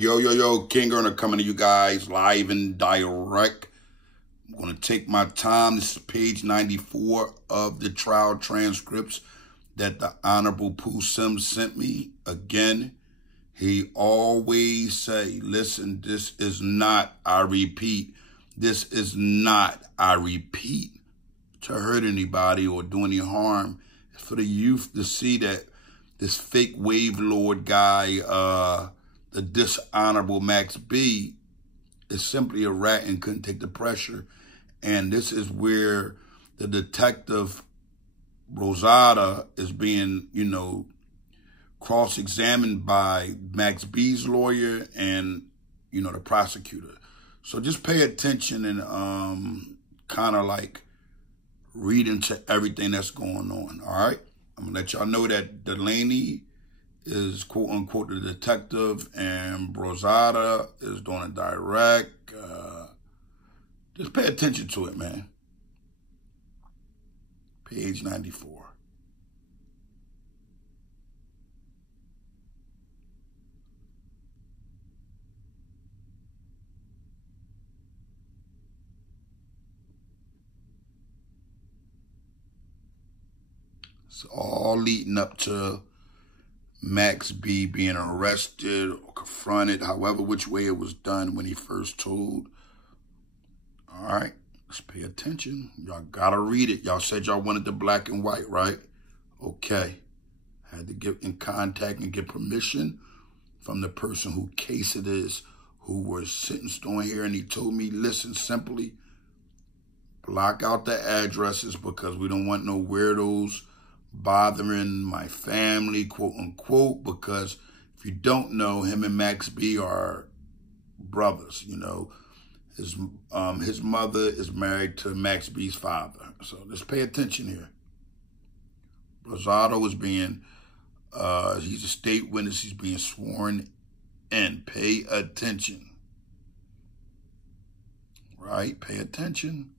Yo, King Earner coming to you guys live and direct. I'm going to take my time. This is page 94 of the trial transcripts that the Honorable Pooh Sims sent me. Again, he always say, listen, this is not, I repeat, this is not, I repeat, to hurt anybody or do any harm. It's for the youth to see that this fake wave lord guy, the dishonorable Max B, is simply a rat and couldn't take the pressure. And this is where the detective Rosada is being, cross-examined by Max B's lawyer and, the prosecutor. So just pay attention and kind of like read into everything that's going on, all right? I'm going to let y'all know that Delaney is quote-unquote the detective and Rosada is doing a direct. Just pay attention to it, man. Page 94. It's all leading up to Max B being arrested or confronted, however which way it was done when he first told. All right, let's pay attention. Y'all gotta read it. Y'all said y'all wanted the black and white, right? Okay. Had to get in contact and get permission from the person whose case it is, who was sentenced on here, and he told me, listen, simply block out the addresses because we don't want no weirdos bothering my family, quote unquote, because if you don't know, him and Max B are brothers, His mother is married to Max B's father. So let's pay attention here. Rosado is being, he's a state witness. He's being sworn in. Pay attention. Right? Pay attention.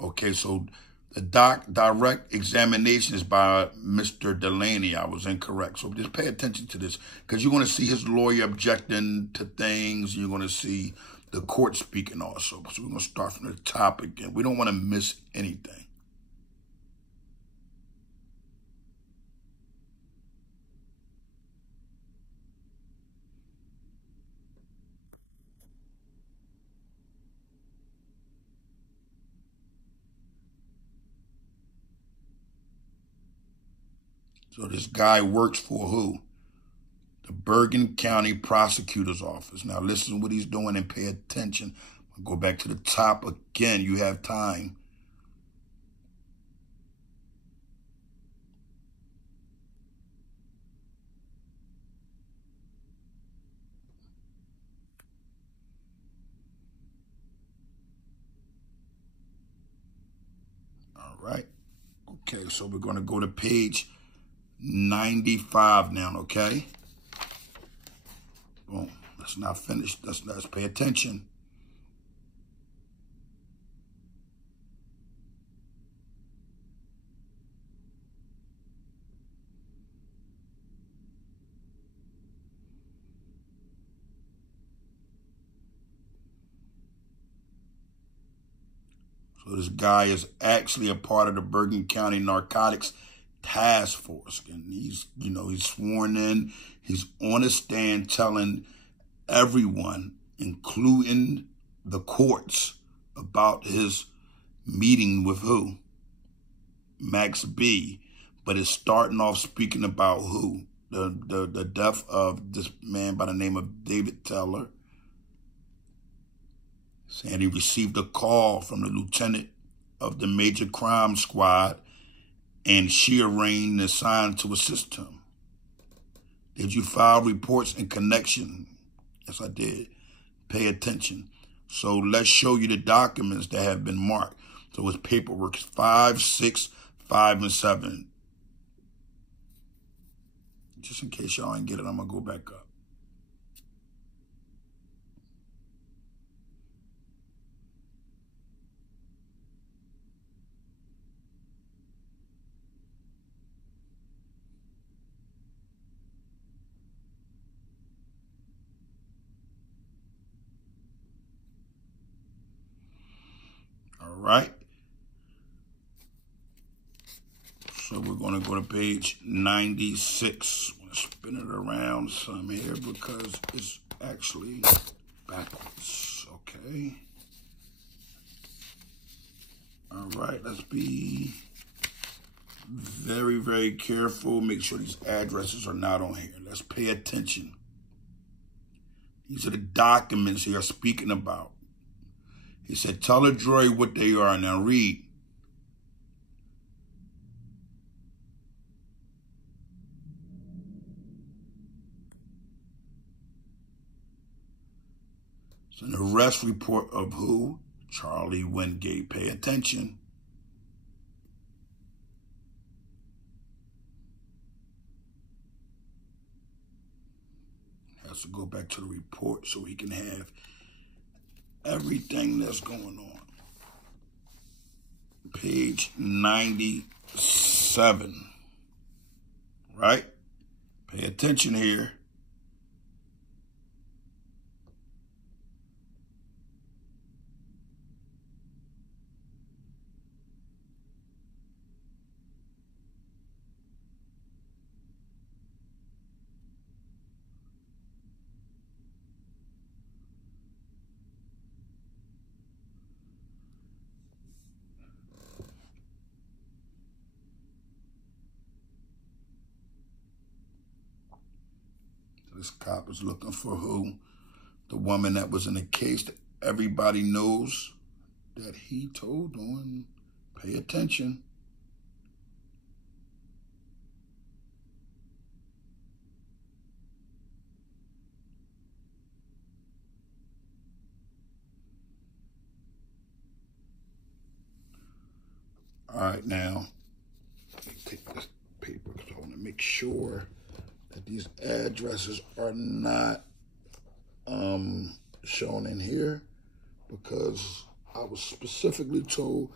Okay, so the direct examination is by Mr. Delaney. I was incorrect. So just pay attention to this because you're going to see his lawyer objecting to things. You're going to see the court speaking also. So we're going to start from the top again. We don't want to miss anything. So this guy works for who? The Bergen County Prosecutor's Office. Now listen what he's doing and pay attention. I'll go back to the top again. You have time. All right. Okay, so we're going to go to page 95 now, okay? Boom. That's not finished. Let's pay attention. So this guy is actually a part of the Bergen County Narcotics Task Force. And he's, he's sworn in. He's on a stand telling everyone, including the courts, about his meeting with who? Max B. But it's starting off speaking about who? The death of this man by the name of David Teller. Saying he received a call from the lieutenant of the Major Crime Squad and she arranged and assigned to assist him. Did you file reports in connection? Yes, I did. Pay attention. So let's show you the documents that have been marked. So it's paperwork 5, 6, 5, and 7. Just in case y'all ain't get it, I'm going to go back up. right? So we're going to go to page 96. I'm going to spin it around some here because it's actually backwards. Okay. All right, let's be very, very careful. Make sure these addresses are not on here. Let's pay attention. These are the documents he are speaking about. He said, tell a droid what they are. Now read. It's an arrest report of who? Charlie Wingate. Pay attention. Has to go back to the report so he can have everything that's going on. Page 97. Right? Pay attention here. This cop is looking for who? The woman that was in the case that everybody knows that he told on. Pay attention. All right, now, let me take this paper because I want to make sure that these addresses are not shown in here, because I was specifically told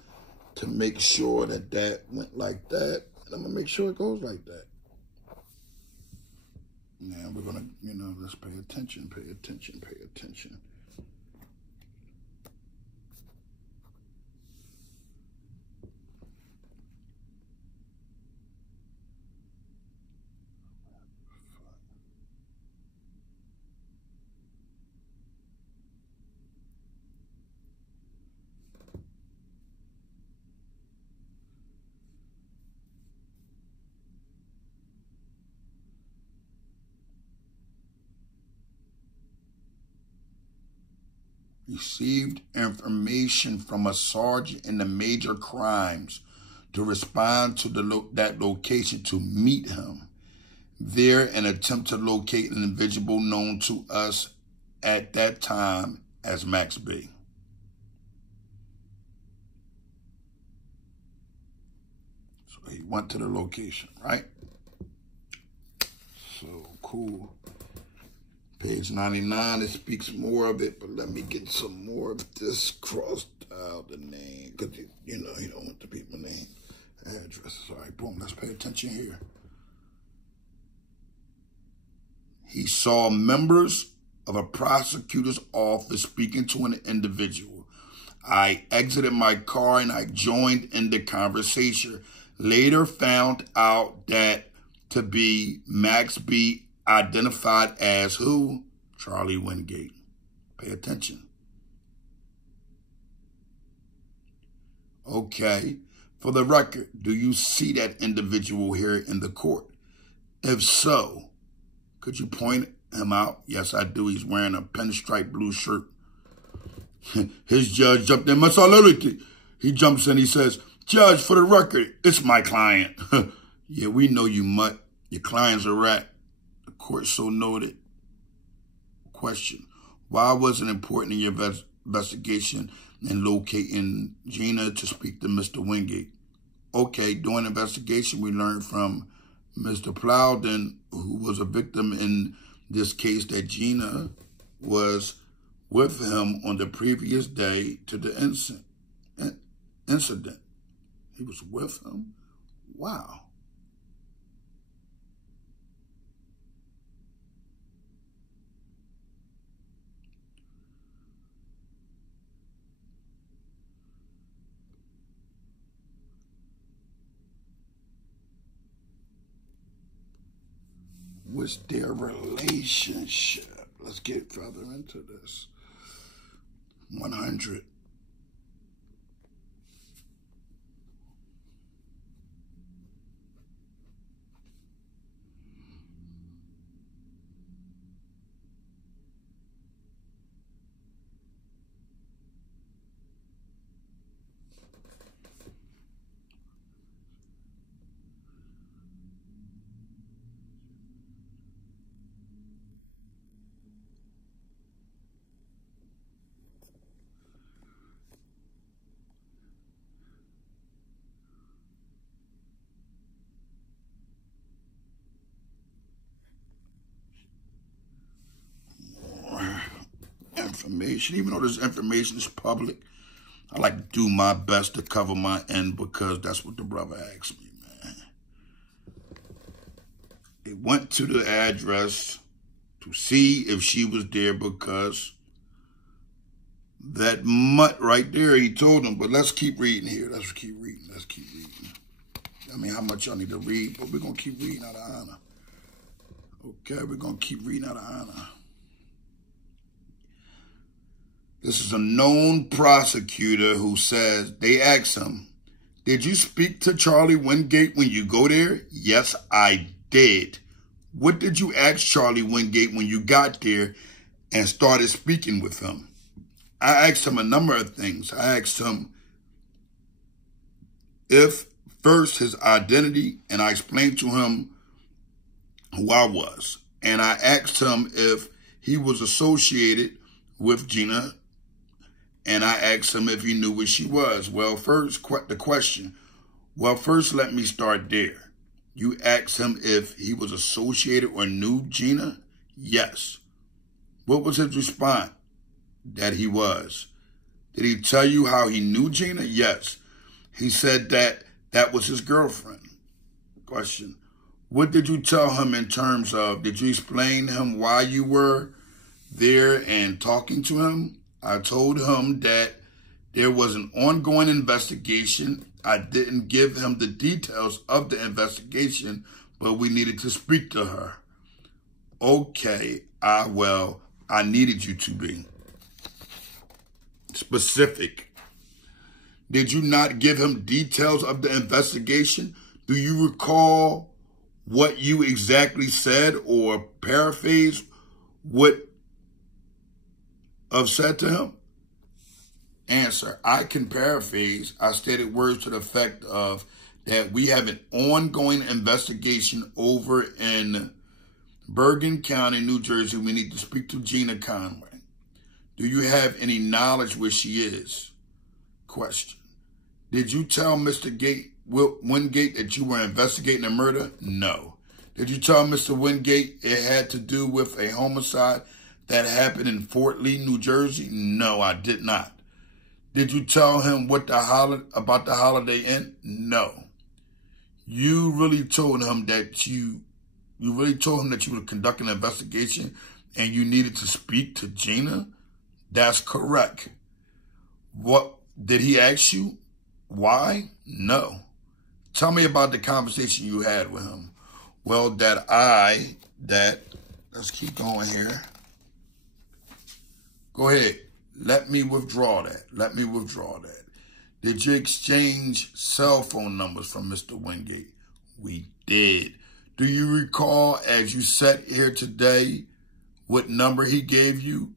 to make sure that that went like that, and I'm gonna make sure it goes like that. Now we're gonna, let's pay attention, pay attention, pay attention. Received information from a sergeant in the major crimes to respond to that location to meet him there and attempt to locate an individual known to us at that time as Max B. So he went to the location, right? So cool. Page 99, it speaks more of it, but let me get some more of this crossed out, the name, because, you don't want the people name, addresses. All right, boom, let's pay attention here. He saw members of a prosecutor's office speaking to an individual. I exited my car and I joined in the conversation. Later found out that to be Max B, identified as who? Charlie Wingate. Pay attention. Okay. For the record, do you see that individual here in the court? If so, could you point him out? Yes, I do. He's wearing a pinstripe blue shirt. His judge jumped in. He jumps in. He says, Judge, for the record, it's my client. Yeah, we know you mutt. Your client's a rat. Court so noted. Question: why was it important in your investigation in locating Gina to speak to Mr. Wingate? Okay, during the investigation, we learned from Mr. Plowden, who was a victim in this case, that Gina was with him on the previous day to the incident. He was with him? Wow. was their relationship? Let's get further into this. 100. Information, even though this information is public, I like to do my best to cover my end because that's what the brother asked me, man. It went to the address to see if she was there because that mutt right there, he told him. But let's keep reading here. Let's keep reading. I mean, how much y'all need to read, but we're going to keep reading out of honor. Okay, we're going to keep reading out of honor. This is a known prosecutor who says, they asked him, did you speak to Charlie Wingate when you go there? Yes, I did. What did you ask Charlie Wingate when you got there and started speaking with him? I asked him a number of things. I asked him if, first, his identity, and I explained to him who I was. And I asked him if he was associated with Gina, and I asked him if he knew where she was. Well, first, the question. Well, first, let me start there. You asked him if he was associated or knew Gina? Yes. What was his response? That he was. Did he tell you how he knew Gina? Yes. He said that was his girlfriend. Question. What did you tell him in terms of, did you explain to him why you were there and talking to him? I told him that there was an ongoing investigation. I didn't give him the details of the investigation, but we needed to speak to her. Okay, I needed you to be specific. Did you not give him details of the investigation? Do you recall what you exactly said or paraphrase what I've said to him? Answer, I can paraphrase. I stated words to the effect of that we have an ongoing investigation over in Bergen County, New Jersey. We need to speak to Gina Conway. Do you have any knowledge where she is? Question. Did you tell Mr. Wingate that you were investigating a murder? No. Did you tell Mr. Wingate it had to do with a homicide that happened in Fort Lee, New Jersey? No, I did not. Did you tell him about the Holiday Inn? No. You really told him that you were conducting an investigation and you needed to speak to Gina? That's correct. What did he ask you? Why? No. Tell me about the conversation you had with him. Well, let's keep going here. Go ahead. Let me withdraw that. Did you exchange cell phone numbers from Mr. Wingate? We did. Do you recall as you sat here today what number he gave you?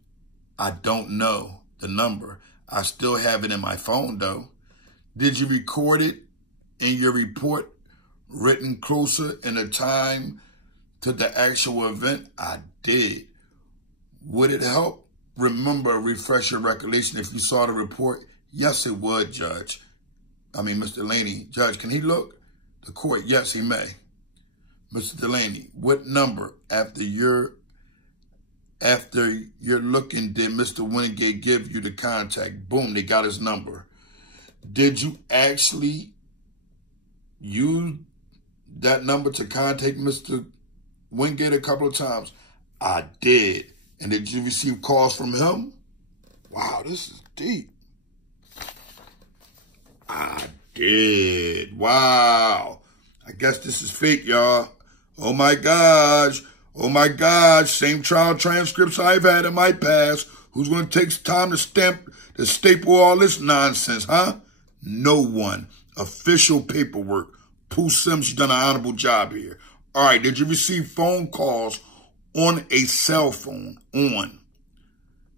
I don't know the number. I still have it in my phone though. Did you record it in your report written closer in the time to the actual event? I did. Would it help? Refresh your recollection if you saw the report? Yes, it would, Judge. Mr. Delaney. Judge, can he look? The court, yes, he may. Mr. Delaney, what number after you're looking did Mr. Wingate give you the contact? Boom, they got his number. Did you actually use that number to contact Mr. Wingate a couple of times? I did. And did you receive calls from him? Wow, this is deep. I did. Wow. I guess this is fake, y'all. Oh my gosh. Oh my gosh, same trial transcripts I've had in my past. Who's going to take time to staple all this nonsense, huh? No one. Official paperwork. Pooh Sims, you've done an honorable job here. All right, did you receive phone calls on a cell phone? On.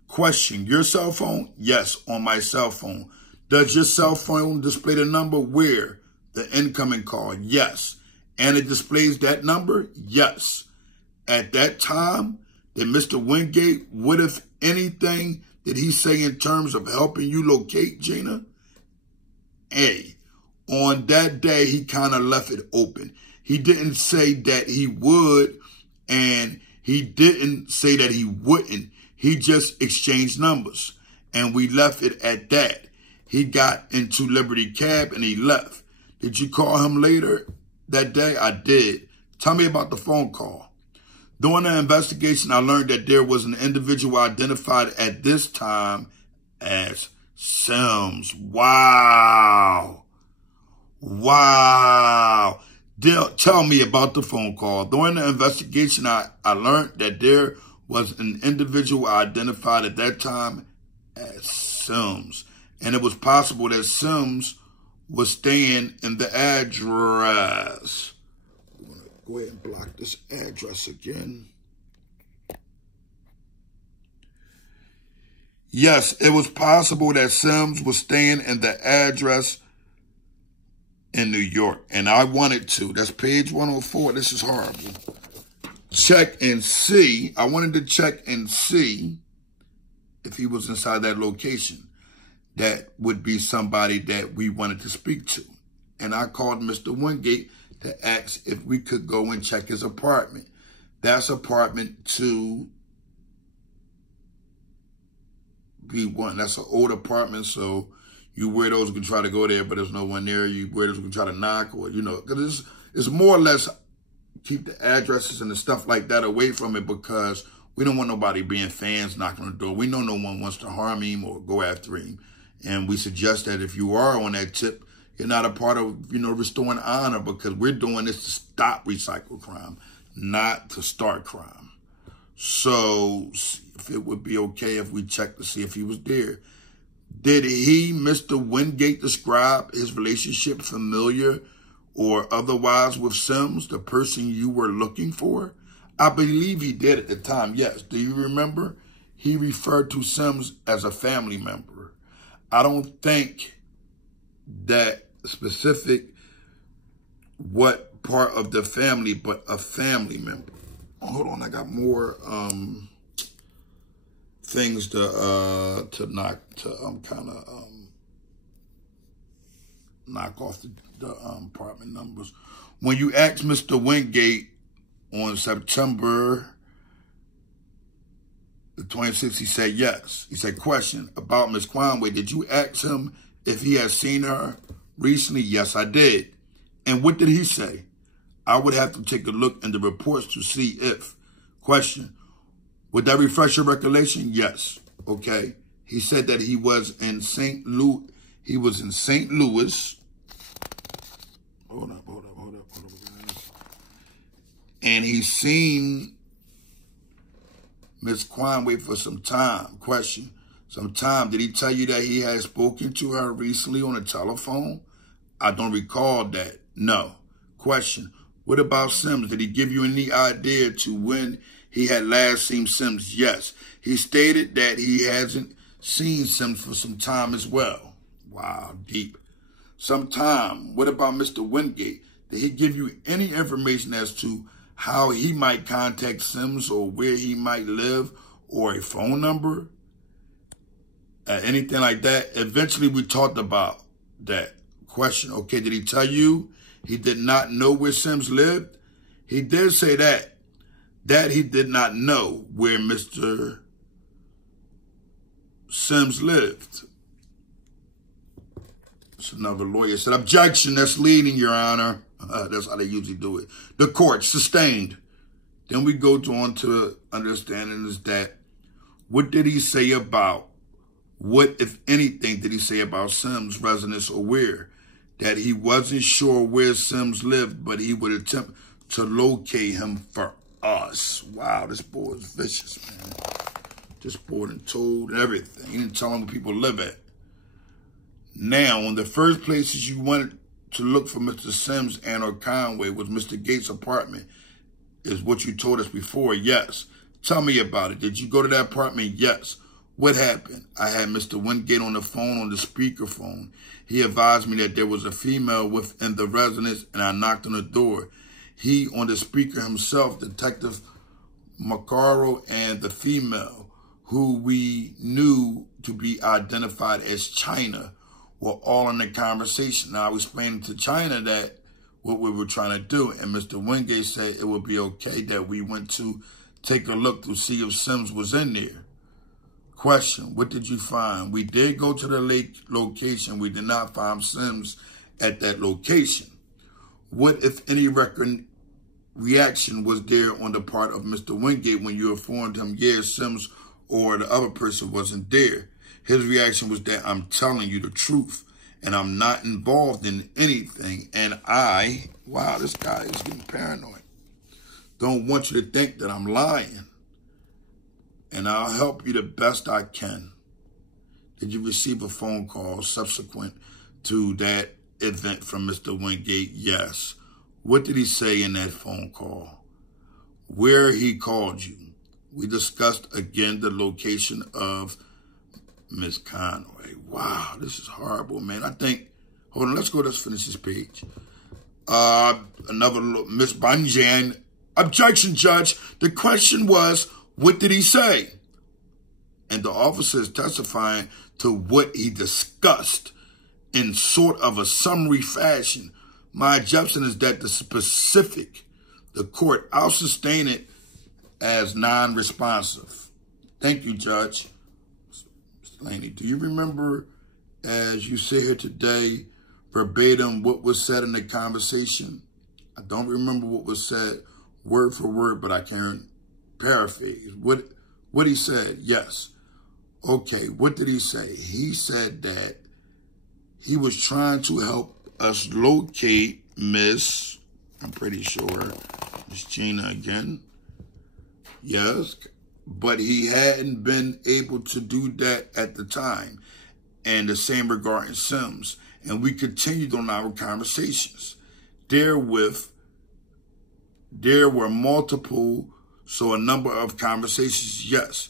Question, your cell phone? Yes, on my cell phone. Does your cell phone display the number? Where? The incoming call? Yes. And it displays that number? Yes. At that time, did Mr. Wingate, what if anything did he say in terms of helping you locate Gina? A, on that day, he kind of left it open. He didn't say that he would, and he didn't say that he wouldn't. He just exchanged numbers, and we left it at that. He got into Liberty Cab, and he left. Did you call him later that day? I did. Tell me about the phone call. During the investigation, I learned that there was an individual identified at this time as Sims. Wow. Wow. Tell me about the phone call. During the investigation, I learned that there was an individual identified at that time as Sims. And it was possible that Sims was staying in the address. I'm going to go ahead and block this address again. Yes, it was possible that Sims was staying in the address in New York. And I wanted to. That's page 104. This is horrible. Check and see. I wanted to check and see if he was inside that location. That would be somebody that we wanted to speak to. And I called Mr. Wingate to ask if we could go and check his apartment. That's apartment 2B1. That's an old apartment, so you weirdos can try to go there, but there's no one there. You weirdos can try to knock, or, you know, because it's more or less keep the addresses and the stuff like that away from it, because we don't want nobody being fans knocking on the door. We know no one wants to harm him or go after him. And we suggest that if you are on that tip, you're not a part of, you know, restoring honor, because we're doing this to stop recycled crime, not to start crime. So if it would be okay if we check to see if he was there. Did he, Mr. Wingate, describe his relationship familiar or otherwise with Sims, the person you were looking for? I believe he did at the time, yes. Do you remember? He referred to Sims as a family member. I don't think that specific what part of the family, but a family member. Hold on, I got more things to knock off the apartment numbers. When you asked Mr. Wingate on September the 26th, he said yes. He said, question about Miss Conway. Did you ask him if he had seen her recently? Yes, I did. And what did he say? I would have to take a look in the reports to see if. Question, would that refresh your recollection? Yes. Okay. He said that he was in St. Louis. He was in St. Louis. Hold up. And he's seen Miss Conway for some time. Question, some time. Did he tell you that he had spoken to her recently on the telephone? I don't recall that. No. Question, what about Sims? Did he give you any idea to when he had last seen Sims? Yes. He stated that he hasn't seen Sims for some time as well. Wow, deep. Some time. What about Mr. Wingate? Did he give you any information as to how he might contact Sims or where he might live or a phone number? Anything like that? Eventually, we talked about that. Question, okay, did he tell you he did not know where Sims lived? He did say that he did not know where Mr. Sims lived. It's another lawyer said, objection, that's leading, Your Honor. That's how they usually do it. The court sustained. Then we go on to understanding is that what did he say about, what, if anything, did he say about Sims' residence or where? That he wasn't sure where Sims lived, but he would attempt to locate him Us. Wow, this boy is vicious, man. This boy done told everything. He didn't tell him where people live at. Now, in the first places you went to look for Mr. Sims and or Conway was Mr. Gates' apartment, is what you told us before. Yes. Tell me about it. Did you go to that apartment? Yes. What happened? I had Mr. Wingate on the phone, on the speakerphone. He advised me that there was a female within the residence, and I knocked on the door. He, on the speaker himself, Detective Macaro, and the female, who we knew to be identified as China, were all in the conversation. Now, I was explaining to China that what we were trying to do, and Mr. Wingate said it would be okay that we went to take a look to see if Sims was in there. Question, what did you find? We did go to the location. We did not find Sims at that location. What, if any, reaction was there on the part of Mr. Wingate when you informed him, yeah, Sims or the other person wasn't there? His reaction was that I'm telling you the truth and I'm not involved in anything. And wow, this guy is getting paranoid. Don't want you to think that I'm lying. And I'll help you the best I can. Did you receive a phone call subsequent to that event from Mr. Wingate? Yes. What did he say in that phone call? Where he called you? We discussed again the location of Miss Conway. Wow, this is horrible, man. I think, hold on, let's finish this page. Another Miss Banjan. Objection, Judge. The question was, what did he say? And the officer is testifying to what he discussed in sort of a summary fashion. My objection is that the court, I'll sustain it as non-responsive. Thank you, Judge. Mr. Laney, do you remember, as you sit here today, verbatim what was said in the conversation? I don't remember what was said word for word, but I can paraphrase. What he said, yes. Okay, what did he say? He said that he was trying to help us locate Miss, I'm pretty sure, Miss Gina again. Yes, but he hadn't been able to do that at the time. And the same regarding Sims. And we continued on our conversations. There were multiple, so a number of conversations, yes.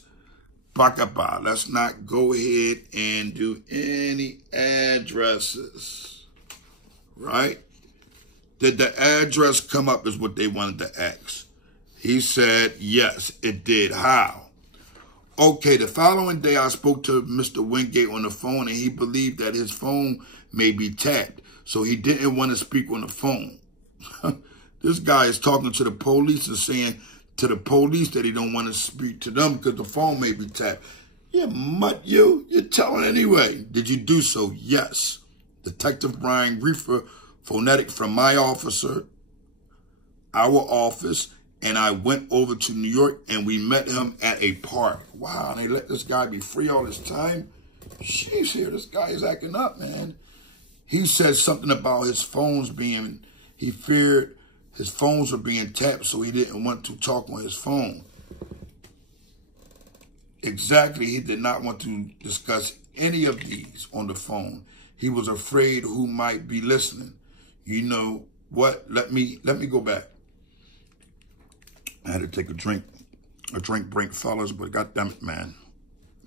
Bakaba, let's not go ahead and do any addresses, right? Did the address come up is what they wanted to ask. He said, yes, it did. How? Okay, the following day I spoke to Mr. Wingate on the phone and he believed that his phone may be tapped. So he didn't want to speak on the phone. This guy is talking to the police and saying to the police that he don't want to speak to them because the phone may be tapped. Yeah, mutt you. You're telling anyway. Did you do so? Yes. Detective Brian Reefer, phonetic from my officer, our office, and I went over to New York and we met him at a park. Wow, and they let this guy be free all this time? Sheesh, here, this guy is acting up, man. He said something about his phones being, he feared his phones were being tapped, so he didn't want to talk on his phone. Exactly, he did not want to discuss any of these on the phone. He was afraid who might be listening. You know what? Let me go back. I had to take a drink break, fellas, but goddamn it, man.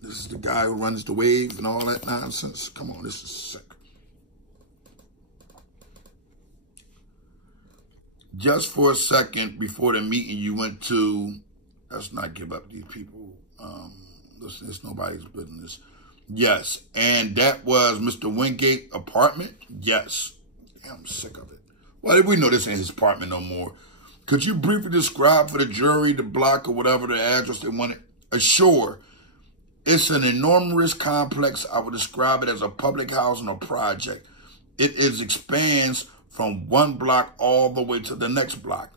This is the guy who runs the wave and all that nonsense. Come on, this is sick. Just for a second before the meeting you went to, let's not give up these people. Listen, it's nobody's business. Yes, and that was Mr. Wingate apartment? Yes. Damn, I'm sick of it. Why did we know this ain't his apartment no more? Could you briefly describe for the jury the block or whatever the address they wanted? Sure. It's an enormous complex. I would describe it as a public housing or project. It expands from one block all the way to the next block.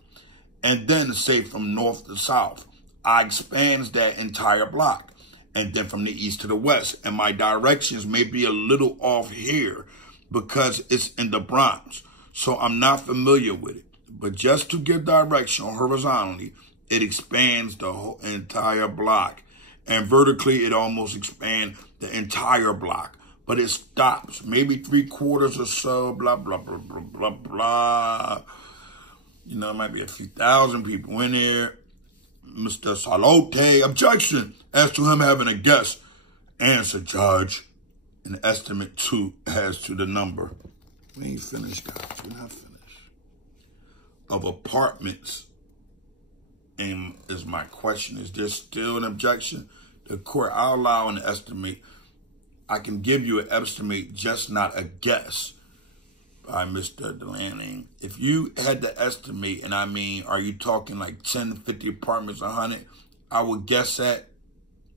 And then, say, from north to south, I expands that entire block. And then from the east to the west. And my directions may be a little off here because it's in the Bronx. So I'm not familiar with it. But just to give direction horizontally, it expands the whole entire block. And vertically, it almost expands the entire block. But it stops, maybe 3/4 or so, blah, blah, blah, blah, blah, blah. You know, it might be a few thousand people in there. Mr. Salote, objection as to him having a guess. Answer, Judge. An estimate 2 as to the number. We ain't finished, guys. We're not finished. Of apartments. And is my question, is there still an objection? The court, I'll allow an estimate. I can give you an estimate, just not a guess. By Mr. Delaney. If you had to estimate, and I mean, are you talking like 10, 50 apartments, 100? I would guess that.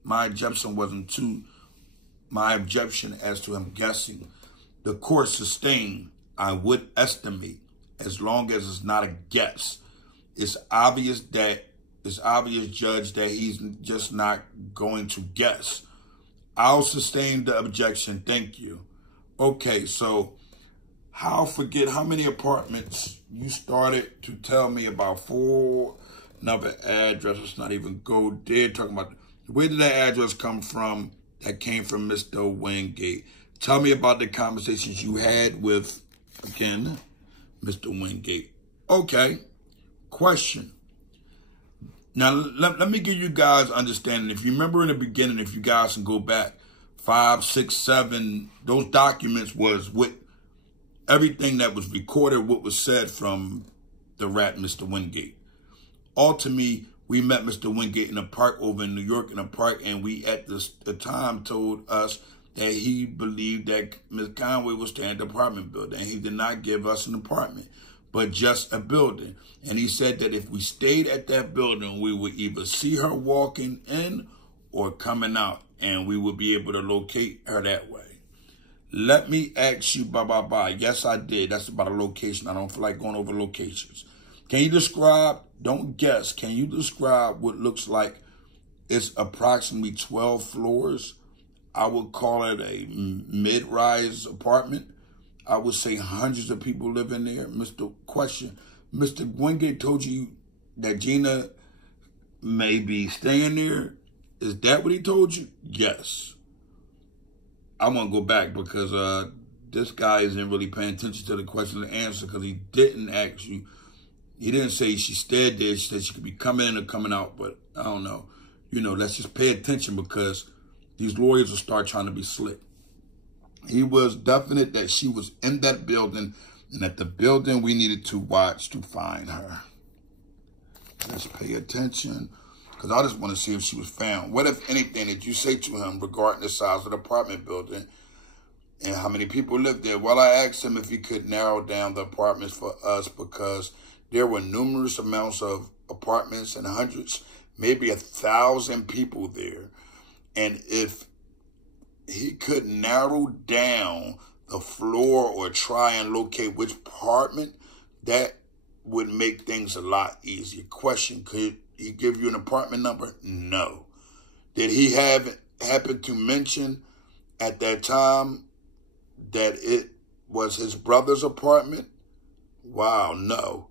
My objection wasn't to my objection as to him guessing. The court sustained, I would estimate, as long as it's not a guess. It's obvious, Judge, that he's just not going to guess. I'll sustain the objection. Thank you. Okay, so I'll forget how many apartments you started to tell me about. 4, another address. Let's not even go there. Talking about where did that address come from? That came from Mr. Wingate. Tell me about the conversations you had with, again, Mr. Wingate. Okay. Question. Now, let me give you guys understanding. If you remember in the beginning, if you guys can go back, 5, 6, 7, those documents was with everything that was recorded, what was said from the rat, Mr. Wingate. Ultimately, we met Mr. Wingate in a park over in New York in a park, and we at the time told us that he believed that Ms. Conway was staying at the apartment building, and he did not give us an apartment, but just a building. And he said that if we stayed at that building, we would either see her walking in or coming out, and we would be able to locate her that way. Let me ask you, yes, I did. That's about a location. I don't feel like going over locations. Can you describe, don't guess, can you describe what looks like it's approximately 12 floors? I would call it a mid-rise apartment. I would say hundreds of people live in there. Mr. Wingate told you that Gina may be staying there. Is that what he told you? Yes. I want to go back because this guy isn't really paying attention to the question and answer, because he didn't ask you. He didn't say she stayed there. She said she could be coming in or coming out, but I don't know. You know, let's just pay attention, because these lawyers will start trying to be slick. He was definite that she was in that building, and at the building we needed to watch to find her. Let's pay attention, because I just want to see if she was found. What, if anything, did you say to him regarding the size of the apartment building and how many people lived there? Well, I asked him if he could narrow down the apartments for us, because there were numerous amounts of apartments and hundreds, maybe 1,000 people there. And if he could narrow down the floor or try and locate which apartment, that would make things a lot easier. Question, could he give you an apartment number? No. Did he happen to mention at that time that it was his brother's apartment? Wow, no.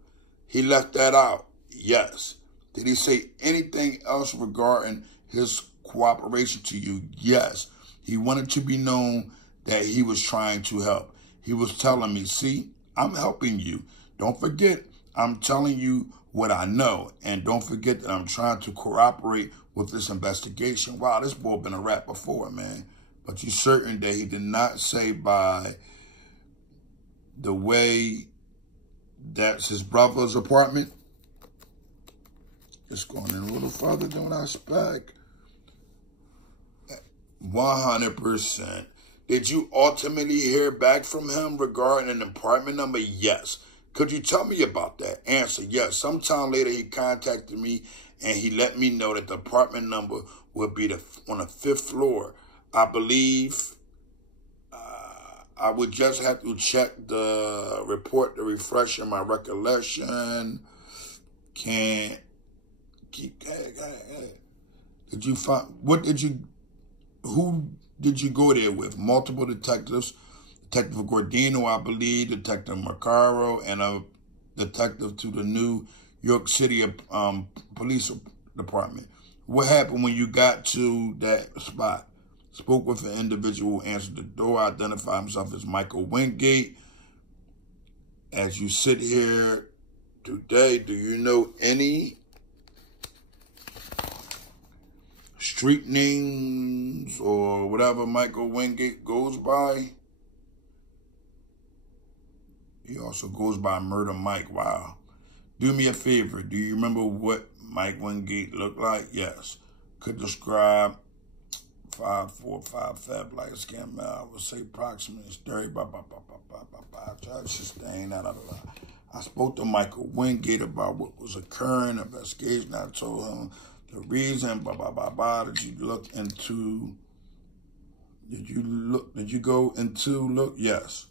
He left that out. Yes. Did he say anything else regarding his cooperation to you? Yes. He wanted to be known that he was trying to help. He was telling me, see, I'm helping you. Don't forget, I'm telling you what I know. And don't forget that I'm trying to cooperate with this investigation. Wow, this boy been a rat before, man. But you certain that he did not say by the way that's his brother's apartment? It's going in a little further than what I expect. 100%. Did you ultimately hear back from him regarding an apartment number? Yes. Could you tell me about that? Answer, yes. Sometime later, he contacted me, and he let me know that the apartment number would be on the 5th floor. I believe I would just have to check the report to refresh in my recollection. Can't keep. Did you find? Who did you go there with? Multiple detectives. Detective Gordino, I believe, Detective Macaro, and a detective to the new York City Police Department. What happened when you got to that spot? Spoke with an individual, answered the door, identified himself as Michael Wingate. As you sit here today, do you know any street names or whatever Michael Wingate goes by? He also goes by Murder Mike. Wow. Do me a favor. Do you remember what Mike Wingate looked like? Yes. Could describe 5'4", 5'5", like a scam. I would say approximately 30. I spoke to Michael Wingate about what was occurring, investigation. I told him the reason. Did you look into? Did you go into look? Yes.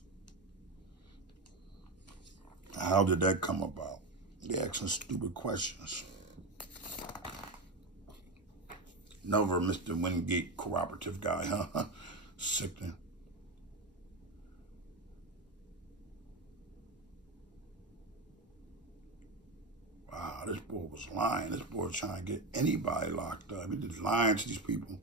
How did that come about? They asking stupid questions. Never Mr. Wingate cooperative guy, huh? Sickening. Wow, this boy was lying. This boy was trying to get anybody locked up. He just lying to these people.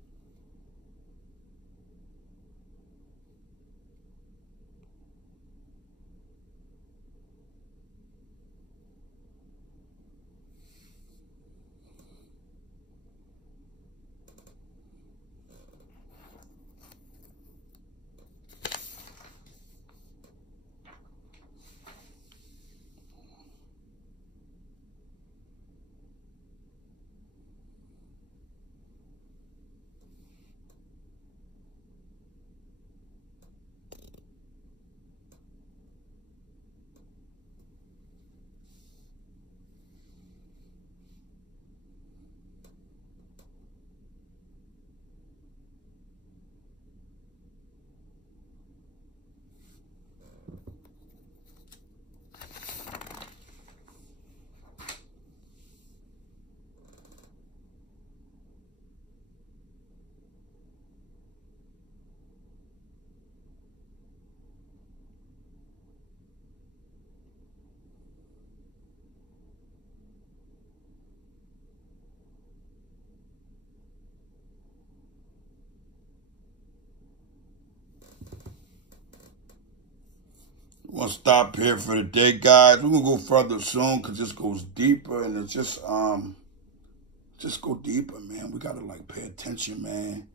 We're going to stop here for the day, guys. We're going to go further soon because this goes deeper, and it's just go deeper, man. We got to, like, pay attention, man.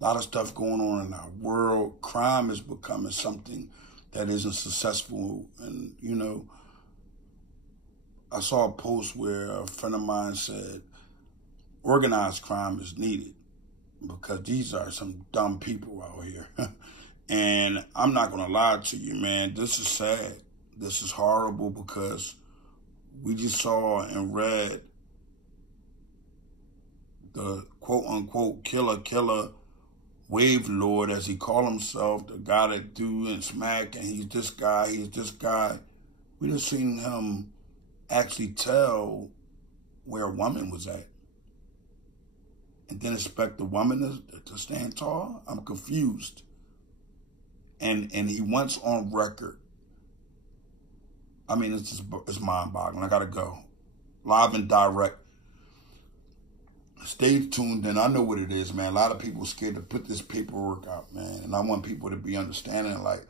A lot of stuff going on in our world. Crime is becoming something that isn't successful. And, you know, I saw a post where a friend of mine said organized crime is needed because these are some dumb people out here. And I'm not going to lie to you, man. This is sad. This is horrible because we just saw and read the quote-unquote killer wave lord, as he called himself, the guy that do and smack, and he's this guy. We just seen him actually tell where a woman was at and then expect the woman to stand tall. I'm confused. And he went on record. I mean, it's mind-boggling. I got to go. Live and direct. Stay tuned, and I know what it is, man. A lot of people are scared to put this paperwork out, man. And I want people to be understanding, like,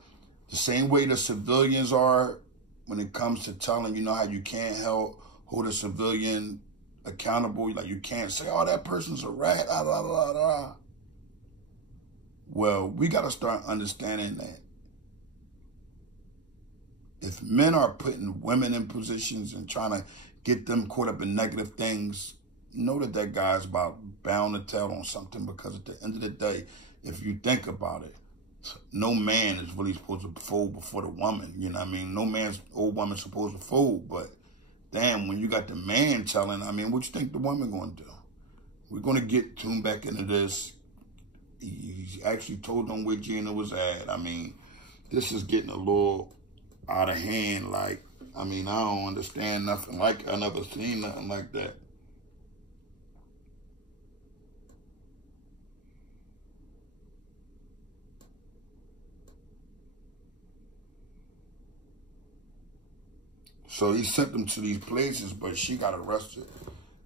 the same way the civilians are when it comes to telling, you know, how you can't hold a civilian accountable. Like, you can't say, oh, that person's a rat, Well, we got to start understanding that if men are putting women in positions and trying to get them caught up in negative things, know that guy's about bound to tell on something, because at the end of the day, if you think about it, no man is really supposed to fold before the woman. You know what I mean? No man's old woman's supposed to fold, but damn, when you got the man telling, I mean, what you think the woman going to do? We're going to get tuned back into this. He actually told them where Gina was at. I mean, this is getting a little out of hand. Like, I mean, I don't understand nothing like it. I never seen nothing like that. So he sent them to these places, but she got arrested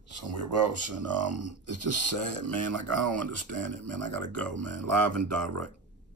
somewhere else. And it's just sad, man. Like, I don't understand it, man. I got to go, man. Live and direct.